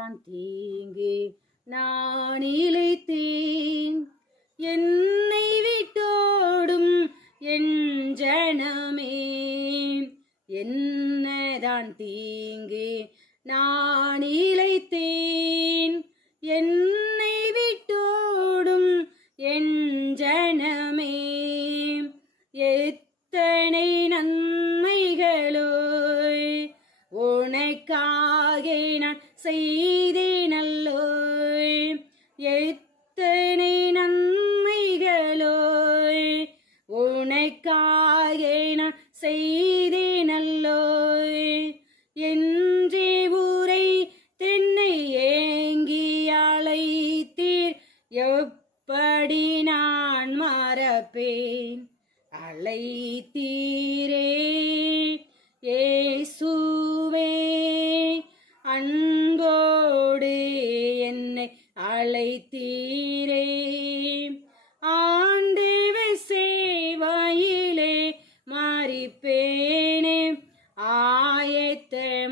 என்னதான் தீங்கு நான் இழைத்தேன், என்னை விட்டோடும் என் ஜனமே. என்னதான் தீங்கு நான் இழைத்தேன், என்னை விட்டோடும் என் ஜனமே. எத்தனை நன்மைகளோ உனக்காக நான் செய்தேனல்லோ, எத்தனை நன்மைகளோ உனக்காக நான் செய்தேனல்லோ. என்றே ஊரை தென்னை ஏங்கி அழைத்தீர், எப்படி நான் மறப்பேன் அழைத்தீரே. இயேசுவே அன்போடு என்னை அழைத்தீரே, ஆண்டவர் சேவையிலே மரிப்பேனே ஆயத்தமானேன்.